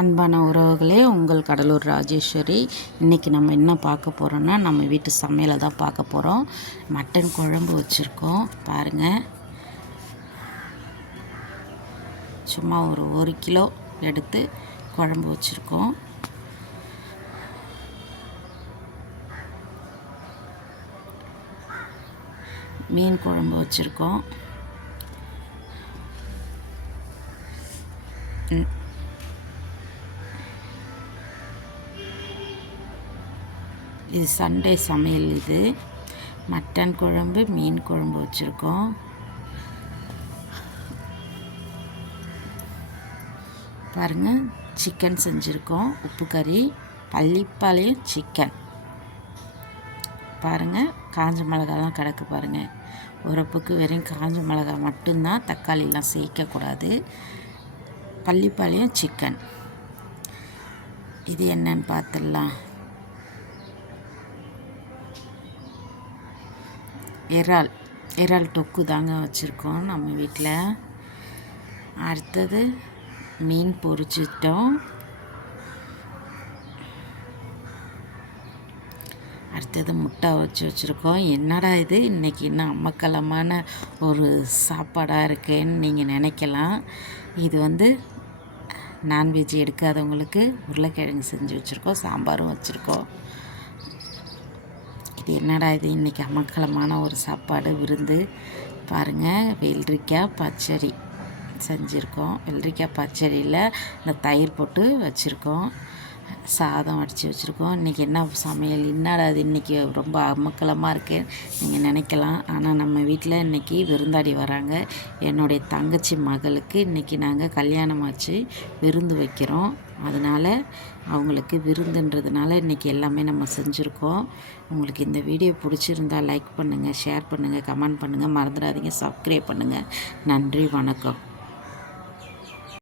அன்பான உறவுகளே, உங்கள் கடலூர் ராஜேஸ்வரி. இன்றைக்கி நம்ம என்ன பார்க்க போகிறோன்னா, நம்ம வீட்டு சமையலை தான் பார்க்க போகிறோம். மட்டன் குழம்பு வச்சுருக்கோம் பாருங்கள். சும்மா ஒரு 1 கிலோ எடுத்து குழம்பு வச்சுருக்கோம். மீன் குழம்பு வச்சுருக்கோம். இது சண்டே சமையல். இது மட்டன் குழம்பு, மீன் குழம்பு வச்சுருக்கோம். பாருங்கள், சிக்கன் செஞ்சுருக்கோம். உப்பு கறி, பள்ளிப்பாளையம் சிக்கன். பாருங்கள், காஞ்ச மிளகாலாம் கிடக்கு பாருங்கள். உரப்புக்கு வெறும் காஞ்ச மிளகா மட்டும்தான், தக்காளிலாம் சேர்க்கக்கூடாது. பள்ளிப்பாளையம் சிக்கன். இது என்னன்னு பார்த்துடலாம். இறால் தொக்கு தாங்க வச்சுருக்கோம் நம்ம வீட்டில். அடுத்தது மீன் பொரிச்சிட்டோம். அடுத்தது முட்டை வச்சுருக்கோம். என்னடா இது இன்றைக்கி இன்னும் அமக்கலமான ஒரு சாப்பாடாக இருக்கேன்னு நீங்கள் நினைக்கலாம். இது நான்வெஜ் எடுக்காதவங்களுக்கு உருளைக்கிழங்கு செஞ்சு வச்சுருக்கோம். சாம்பாரும் வச்சுருக்கோம். இது என்னடா இது இன்றைக்கி அமக்கலமான ஒரு சாப்பாடு விருந்து. பாருங்கள், வெள்ளரிக்காய் பச்சடி செஞ்சுருக்கோம். வெள்ளரிக்காய் பச்சடியில் இந்த தயிர் போட்டு வச்சுருக்கோம். சாதம் வடித்து வச்சுருக்கோம். இன்றைக்கி என்ன சமையல், என்னடா அது இன்றைக்கி ரொம்ப அமக்கலமாக இருக்குது நீங்கள் நினைக்கலாம். ஆனால் நம்ம வீட்டில் இன்றைக்கி விருந்தாடி வராங்க. என்னுடைய தங்கச்சி மகளுக்கு இன்றைக்கி நாங்கள் கல்யாணமாச்சு விருந்து வைக்கிறோம். அதனால் அவங்களுக்கு விருந்துன்றதுனால இன்றைக்கி எல்லாமே நம்ம செஞ்சுருக்கோம். உங்களுக்கு இந்த வீடியோ பிடிச்சிருந்தால் லைக் பண்ணுங்கள், ஷேர் பண்ணுங்கள், கமெண்ட் பண்ணுங்கள். மறந்துடாதீங்க, சப்ஸ்கிரைப் பண்ணுங்கள். நன்றி, வணக்கம்.